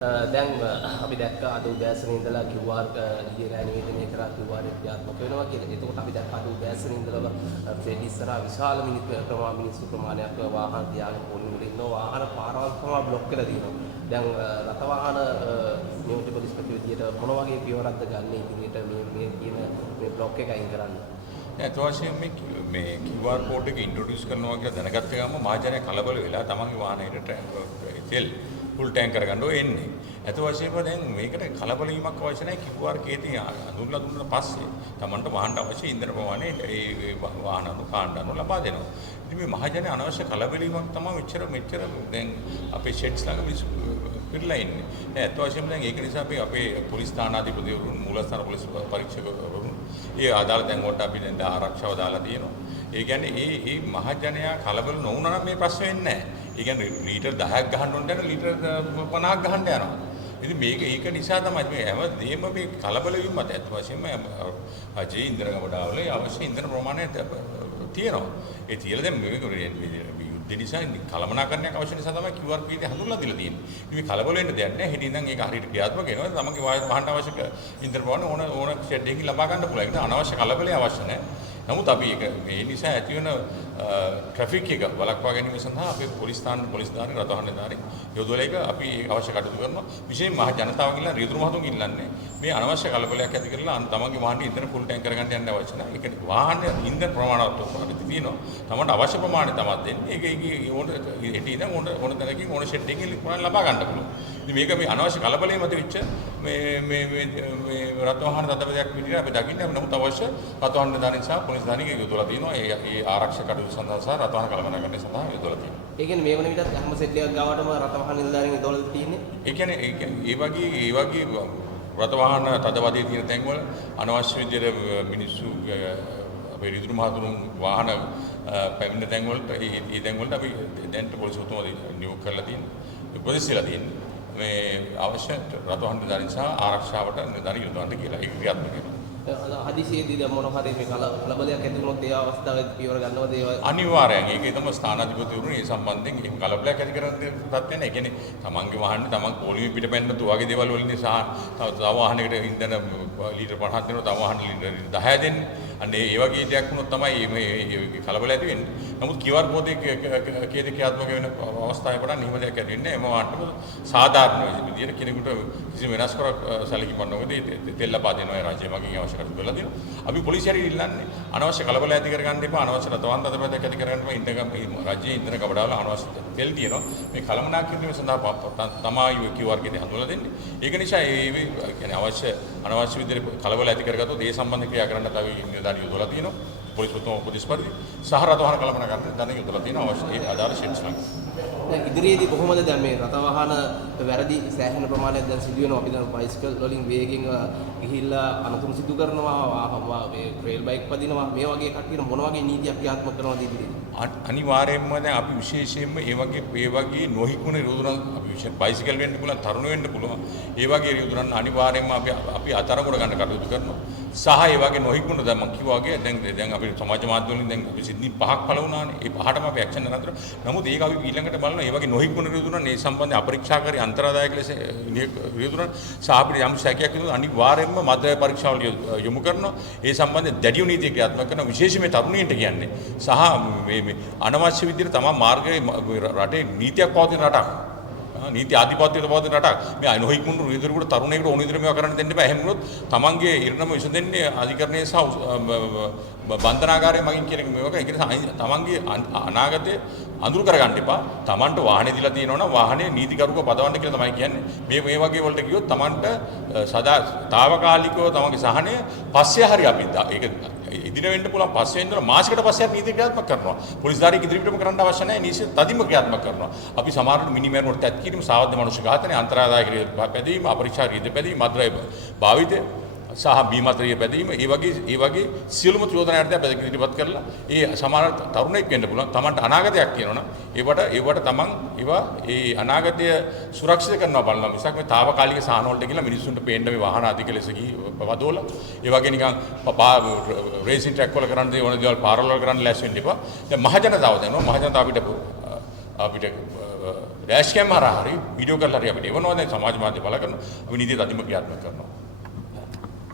දැන් අපි දැක්කා අද උදෑසන ඉඳලා QR ඊයේ නිවේදනය කරා QR ක්‍රියාත්මක වෙනවා කියලා. එතකොට අපි දැක්කා අද උදෑසන ඉඳලා ෆෙඩ් ඉස්සරහා විශාල මිනිස්සු ප්‍රමාණයක් වාහන තියාගෙන පොලින් වල ඉන්නවා. වාහන පාරවල් තමයි බ්ලොක් කරලා තියෙනවා. දැන් රථ වාහන නියෝජ්‍ය පොලිස්පති විදියට මොන වගේ පියවරක්ද ගන්න ඉදිරියට මේ කියන මේ බ්ලොක් එක අයින් කරන්න? ඇත්ත වශයෙන්ම මේ QR කෝඩ් එක ඉන්ට්‍රොඩියුස් කරනවා කියලා දැනගත්ත ගමන් මහජනයා කලබල වෙලා තමන්ගේ වාහනයට තෙල් ෆුල් ටැංක් කරගන්න එන්නේ. ඇත්ත වශයෙන්ම දැන් මේකට කලබල වීමක් අවශ්‍ය නැහැ. QR කේතිය අඳුරලා දුන්නාට පස්සේ තමන්ට වාහනට අවශ්‍ය ඉන්ධන ප්‍රමාණය ඒ වාහන කාණ්ඩ ලබා දෙනවා. ඉතින් මේ මහජනයා අනවශ්‍ය කලබල වීමක් තමයි මෙච්චර දැන් අපේ ෂෙඩ්ස් ළඟ පිරලා ඉන්නේ. ඇත්ත වශයෙන්ම දැන් ඒක නිසා අපි අපේ පොලිස් ස්ථානාධිපතිවරුන් මූලස්ථාන පොලිස් පරීක්ෂකවරුන් ඒ අදාළ දැන් කොට අපි දැන් ආරක්ෂාව දාලා තියෙනවා. ඒ කියන්නේ මේ මහජනයා කලබල නොවුනා නම් මේ ප්‍රශ්නේ වෙන්නේ නැහැ. ඒ කියන්නේ ලීටර් 10ක් ගහන්න ඕන දැන් ලීටර් 50ක් ගහන්න යනවා. ඉතින් ඒක නිසා තමයි මේ හැමදේම මේ කලබල වීම ඇත්ත වශයෙන්ම අජේ ඉන්ධන ගබඩාවල අවශ්‍ය ඉන්ධන ප්‍රමාණය තියෙනවා. ඒ තියලා දැන් මේක යුද්ධ නිසා කලමනාකරණයක් අවශ්‍ය නිසා තමයි QR කෝඩ් එක හඳුන්වලා දීලා තියෙන්නේ. ඉතින් මේ කලබල වෙන්න දෙයක් නැහැ. හෙටින් ඉඳන් ඒක හරියට ක්‍රියාත්මක වෙනවා. තමන්ගේ වාහනට අවශ්‍ය ඉන්ධන ප්‍රමාණය ඕන ෂෙඩ් එකකින් ලබා ගන්න පුළුවන්. ඒකට අනවශ්‍ය කලබලය අවශ්‍ය නැහැ. නමුත් අපි ඒක මේ නිසා ඇති වෙන ට්‍රැෆික් එක වළක්වා ගැනීම සඳහා අපේ පොලිස් ධාරි රථ වාහන ධාරි යොදවල එක අපි අවශ්‍ය කටයුතු කරනවා. විශේෂයෙන් මහ ජනතාවගෙන් රියදුරු මහතුන් ඉල්ලන්නේ මේ අනවශ්‍ය කලබලයක් ඇති කරලා තමන්ගේ වාහනේ ඉන්ධන ෆුල් ටැංක් කරගන්න යන්න අවශ්‍ය නැහැ. ඒ කියන්නේ වාහනේ ඉන්ධන ප්‍රමාණවත් ඔක්කොම තියෙනවා. තමන්ට අවශ්‍ය ප්‍රමාණය තමයි දෙන්නේ. ඒක ඕන එටි ඉඳන් ඕන තැනකින් ඕන ෂෙඩ් එකකින් ලබා ගන්න පුළුවන්. ඉතින් මේක මේ අනවශ්‍ය කලබලයේ මත වෙච්ච මේ රථ වාහන දඩබඩයක් විදිහට අපි දකින්නේ. නමුත් අවශ්‍ය රථ වාහන ධාරින් සහ පොලිස් ධාරින් යොදවලා තියෙනවා. ඒ ආරක්ෂක කටයුතු සඳහා සහ රථ වාහන කළමනාකරණය සඳහා යොදවලා තියෙනවා. ඒ කියන්නේ මේ වන විදිහට හැම සෙට් එකක් ගාවටම රථ වාහන නිලධාරීන් යොදවලා තියෙන්නේ. ඒ කියන්නේ ඒ වගේ රථ වාහන තදවදේ තියෙන තැන්වල අනවශ්‍ය විදිහට මිනිස්සු අපේ රිදුරු මහතුරුන් වාහන පැමිණෙන තැන්වලට ඒ තැන්වලට අපි දැන් පොලිස් උතුමෝ නියෝග කරලා තියෙනවා. උපදෙස්ලා තියෙනවා. මේ අවශ්‍ය රථ වාහන නිලධාරීන් සහ ආරක්ෂාවට නිලධාරීන් යොදවන්න කියලා ඒක ක්‍රියාත්මක වෙනවා. හදිසියේදී මොන හරි මේ කලබලයක් ඇති වුණොත් ඒ අවස්ථාවේදී පියවර ගන්නවද ඒ අනිවාර්යයෙන් ඒකේ තමයි ස්ථානාධිපතිවරුන් මේ සම්බන්ධයෙන් මේ කලබලයක් ඇති කරන තත්ත්වයන් ඒ කියන්නේ තමන්ගේ වාහනේ තමන් පොලිමේ පිටපැන්න තු වගේ දේවල් වලින් නිසා තව වාහනයකට ඉන්ධන ලීටර් 50ක් දෙනවා තව වාහන ලීටර් 10 දෙන්නේ අන්න ඒ වගේ දෙයක් වුණොත් තමයි මේ කලබල ඇති වෙන්නේ. නමුත් QR කෝඩ් එකේ ක්‍රියාත්මක වෙන අවස්ථාවේ පටන් නියම දෙයක් ඇති වෙන්නේ එම වාහනට සාධාරණ විදියට කෙනෙකුට කිසි වෙනස් කරක් සැලකීමක් නොකරද තෙල් ලබා දෙනවා රාජ්‍ය මගින් අවශ්‍ය කරලා දෙලා දෙනවා. අපි පොලිසියට ඉල්ලන්නේ අනවශ්‍ය කලබල ඇති කරගන්න එපා. අනවශ්‍ය රථවාහන තදබදයක් ඇති කරගන්න එපා. ඉන්ධන රාජ්‍යයේ ඉන්ධන කබඩාවල අනවශ්‍ය තෙල් තියෙනවා. මේ කළමනාකරණය සඳහා තමයි QR කෝඩ් එක හඳුන්වලා දෙන්නේ. ඒක නිසා මේ කියන්නේ අනවශ්‍ය විදිහට කලබල ඇති කරගත්තොත් ඒ සම්බන්ධ ක්‍රියා කරන්න තව නිලධාරීන් යොදලා තියෙනවා. පොලිස් උතුම් පොලිස් පරිදි සහ රථවාහන කළමනාකරණය දැන යොදලා තියෙනවා අවශ්‍ය ඒ ආධාර ෂෙඩ්ස් ළඟ. දැන් ඉදිරියේදී කොහොමද දැන් මේ රථ වාහන වැරදි සෑහෙන ප්‍රමාණයක් දැන් සිදු වෙනවා. අපි දැන් බයිසිකල් වලින් වේගෙන් ගිහිල්ලා අනතුරු සිදු කරනවා, මේ ට්‍රේල් බයික් පදිනවා. මේ වගේ කට්ටියට මොන වගේ නීතියක් ක්‍රියාත්මක කරනවද ඉදිරියේදී? අනිවාර්යයෙන්ම දැන් අපි විශේෂයෙන්ම ඒ වගේ නොහිකුණ රියදුරන් අපි විශේෂ බයිසිකල් වෙන්න පුළුවන්, තරුණ වෙන්න පුළුවන්. ඒ වගේ රියදුරන් අනිවාර්යයෙන්ම අපි අතරගොඩ ගන්න කටයුතු කරනවා. සහ ඒ වගේ නොහිකුණ දැන් මම කිව්වා වගේ දැන් අපි සමාජ මාධ්‍ය වලින් දැන් අපි සිද්ධි 5ක් පළ වුණානේ. ඒ පහටම අපි ඇක්ෂන් ගන්නවා. නමුත් ඒක අපි ඊළඟට බලනවා ඒ වගේ නොහිකුණ රියදුරන් මේ සම්බන්ධ අපරීක්ෂාකාරී අන්තරාදායක ලෙස රියදුරන් සහ අපිට යම් සැකයක් තිබුණොත් අනිවාර්යයෙන්ම මද්ද්‍රව්‍ය පරීක්ෂාවල යොමු කරනවා. ඒ සම්බන්ධ දැඩි නීතිය ක්‍රියාත්මක කරනවා. විශේෂයෙන්ම තරුණයින්ට කියන්නේ සහ මේ අනවශ්‍ය විදිහට තමා මාර්ගයේ රටේ නීතියක් පවතින රටක් නීති ආධිපත්‍යයට පවතින රටක් මේ නොහිකුණු රියදුරෙකුට තරුණයෙකුට ඕන විදිහට මේවා කරන්න දෙන්න බෑ. එහෙම වුණොත් තමන්ගේ ඉරණම විසඳෙන්නේ අධිකරණයේ සහ බන්ධනාගාරයේ මගින් කියන මේවා ඒක නිසා තමන්ගේ අනාගතය අඳුරු කරගන්න එපා. තමන්ට වාහනේ දීලා තියෙනවා නම් වාහනේ නීතිකරුව පදවන්න කියලා තමයි කියන්නේ. මේ වගේ වලට ගියොත් තමන්ට తాවකාලිකව තමන්ගේ සහනය පස්සේ හරි අපි ඒක ඉදිරිය වෙන්න පුළුවන් පස්සේ ඉඳලා මාසයකට පස්සේ නීති ක්‍රියාත්මක කරනවා. පොලිස් ධාරියෙක් ඉදිරියටම කරන්න අවශ්‍ය නැහැ. නීති තදින්ම ක්‍රියාත්මක කරනවා. අපි සමහරවිට මිනිමෑරුවට තැත් කිරීම, සාවද්ද මනුෂ්‍ය ඝාතනය, අන්තරාදායක පැදීම, අපරිචාර රීති පැදීම, මද්ද්‍රව්‍ය භාවිතය සහ බීමත්‍රිය පැදීම ඒ වගේ සියලුම චෝදනාවලට අපි ඉදිරිපත් කරලා ඒ සමහර තරුණයෙක් වෙන්න පුළුවන්. Tamanට අනාගතයක් කියනවනම් ඒවට තමන් ඒ අනාගතය සුරක්ෂිත කරනවා බලනවා මිසක් මේ తాවකාලික සාහන වලට ගිහලා මිනිස්සුන්ට පේන්න මේ වාහන අධික ලෙස වදෝලා ඒ වගේ නිකන් රේසින් ට්‍රැක් වල කරන්න දේ ඕන දේවල් පාරවල් වල කරන්න ලෑස්ති වෙන්න එපා. දැන් මහජනතාව දැනනවා මහජනතාව අපිට ඩෑෂ් කැම් හරහා හරි වීඩියෝ කරලා හරි අපිට එවනවා දැන් සමාජ මාධ්‍ය බල කරනවා අපි නීතිය තදින්ම ක්‍රියාත්මක කරනවා